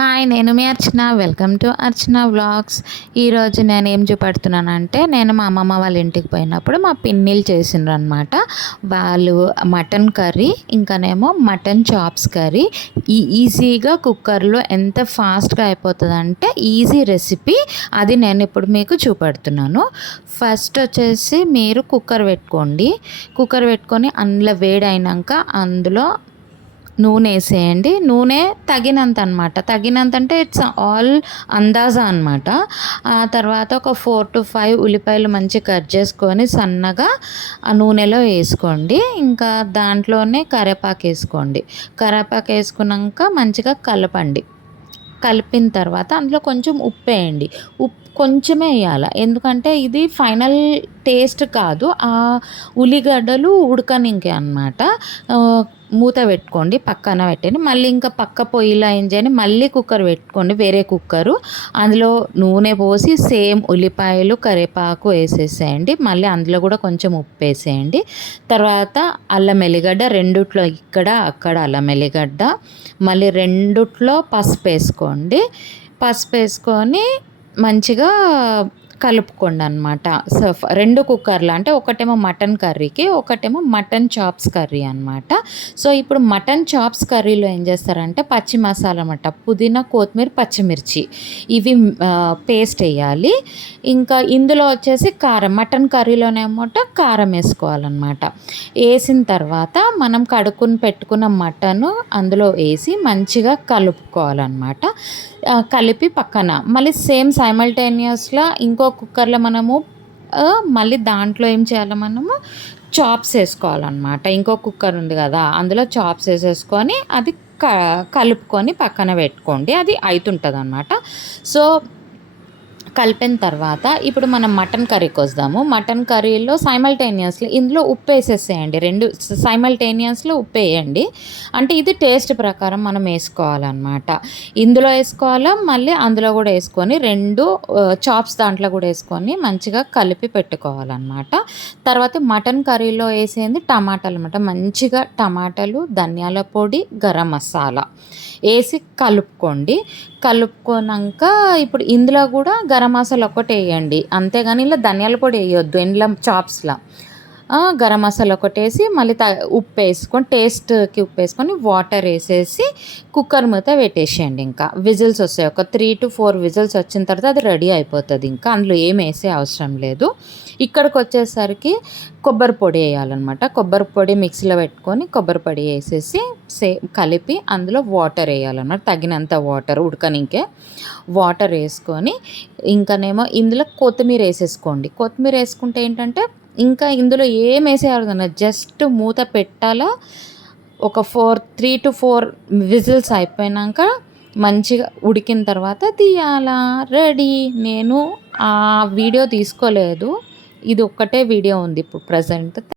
Hi, నేను మీ Archana. Welcome to Archana vlogs. ఈరోజు నేను ఏం చూపెడుతున్నానంటే, నేను మా అమ్మమ్మ వాళ్ళ ఇంటికి పోయినప్పుడు మా పిన్నిలు చేసిండ్రు అనమాట. వాళ్ళు మటన్ కర్రీ, ఇంకానేమో మటన్ చాప్స్ కర్రీ ఈజీగా కుక్కర్లో ఎంత ఫాస్ట్గా అయిపోతుందంటే ఈజీ రెసిపీ. అది నేను ఇప్పుడు మీకు చూపెడుతున్నాను. ఫస్ట్ వచ్చేసి మీరు కుక్కర్ పెట్టుకోండి. కుక్కర్ పెట్టుకొని అందులో వేడి అయినాక అందులో నూనె వేసేయండి. నూనె తగినంత అనమాట. తగినంత అంటే ఇట్స్ ఆల్ అందాజా అనమాట. ఆ తర్వాత ఒక 4 to 5 ఉల్లిపాయలు మంచిగా కట్ చేసుకొని సన్నగా ఆ నూనెలో వేసుకోండి. ఇంకా దాంట్లోనే కరివేపాకు వేసుకోండి. కరివేపాకు వేసుకున్నాక మంచిగా కలపండి. కలిపిన తర్వాత అందులో కొంచెం ఉప్పు వేయండి. ఉప్పు కొంచెమే వేయాలి, ఎందుకంటే ఇది ఫైనల్ టేస్ట్ కాదు, ఆ ఉల్లిగడ్డలు ఉడకనికే అనమాట. మూత పెట్టుకోండి, పక్కన పెట్టండి. మళ్ళీ ఇంకా పక్క పొయ్యిలో ఏం చేయండి, మళ్ళీ కుక్కర్ పెట్టుకోండి, వేరే కుక్కరు. అందులో నూనె పోసి సేమ్ ఉల్లిపాయలు కరివేపాకు వేసేసేయండి. మళ్ళీ అందులో కూడా కొంచెం ఉప్పు వేసేయండి. తర్వాత అల్లం ఎల్లిగడ్డ రెండిట్లో, ఇక్కడ అక్కడ అల్లం ఎల్లిగడ్డ, మళ్ళీ రెండిట్లో పసుపు వేసుకోండి. పసుపు వేసుకొని మంచిగా కలుపుకోండి అనమాట. సో 2 కుక్కర్లు, అంటే ఒకటేమో మటన్ కర్రీకి, ఒకటేమో మటన్ చాప్స్ కర్రీ అనమాట. సో ఇప్పుడు మటన్ చాప్స్ కర్రీలో ఏం చేస్తారంటే పచ్చి మసాలా అనమాట, పుదీనా, కొత్తిమీర, పచ్చిమిర్చి ఇవి పేస్ట్ వేయాలి. ఇంకా ఇందులో వచ్చేసి కారం, మటన్ కర్రీలోనేమో కారం వేసుకోవాలన్నమాట. వేసిన తర్వాత మనం కడుక్కుని పెట్టుకున్న మటను అందులో వేసి మంచిగా కలుపుకోవాలన్నమాట. కలిపి పక్కన మళ్ళీ సేమ్ సైమల్టేనియస్గా ఇంకో కుక్కర్లో మనము మళ్ళీ దాంట్లో ఏం చేయాలి, మనము చాప్స్ వేసుకోవాలన్నమాట. ఇంకో కుక్కర్ ఉంది కదా, అందులో చాప్స్ వేసేసుకొని అది కలుపుకొని పక్కన పెట్టుకోండి. అది అవుతుంటుంది అన్నమాట. సో కలిపిన తర్వాత ఇప్పుడు మనం మటన్ కర్రీకి వద్దాము. మటన్ కర్రీలో సైమల్టేనియస్లీ ఇందులో ఉప్పు వేసేసేయండి. 2 సైమల్టేనియస్లో ఉప్పు వేయండి. అంటే ఇది టేస్ట్ ప్రకారం మనం వేసుకోవాలన్నమాట. ఇందులో వేసుకోవాలా, మళ్ళీ అందులో కూడా వేసుకొని 2 చాప్స్ దాంట్లో కూడా వేసుకొని మంచిగా కలిపి పెట్టుకోవాలన్నమాట. తర్వాత మటన్ కర్రీలో వేసేది టమాటాలు అన్నమాట. మంచిగా టమాటాలు, ధనియాల పొడి, గరం మసాలా వేసి కలుపుకోండి. కలుపుకున్నాక ఇప్పుడు ఇందులో కూడా గరం మసాలా ఒకటి వేయండి, అంతేగాని ఇలా ధనియాల పొడి వేయొద్దు. ఇందులో చాప్స్లో గరం మసాలా ఒకటి వేసి మళ్ళీ ఉప్పు వేసుకొని, టేస్ట్కి ఉప్పు వేసుకొని వాటర్ వేసేసి కుక్కర్ మూత పెట్టేసేయండి. ఇంకా విజిల్స్ వస్తాయి, ఒక 3 to 4 విజిల్స్ వచ్చిన తర్వాత అది రెడీ అయిపోతుంది. ఇంకా అందులో ఏం వేసే అవసరం లేదు. ఇక్కడికి వచ్చేసరికి కొబ్బరి పొడి వేయాలన్నమాట. కొబ్బరి పొడి మిక్సీలో పెట్టుకొని కొబ్బరి పొడి వేసేసి కలిపి అందులో వాటర్ వేయాలన్నమాట. తగినంత వాటర్, ఉడకనికే వాటర్ వేసుకొని ఇంకానేమో ఇందులో కొత్తిమీర వేసేసుకోండి. కొత్తిమీర వేసుకుంటే ఏంటంటే ఇంకా ఇందులో ఏం వేసేయాలి, జస్ట్ మూత పెట్టాలా. ఒక 3 to 4 విజిల్స్ అయిపోయాక మంచిగా ఉడికిన తర్వాత తీయాలా, రెడీ. నేను ఆ వీడియో తీసుకోలేదు, ఇది ఒక్కటే వీడియో ఉంది ఇప్పుడు ప్రజెంట్.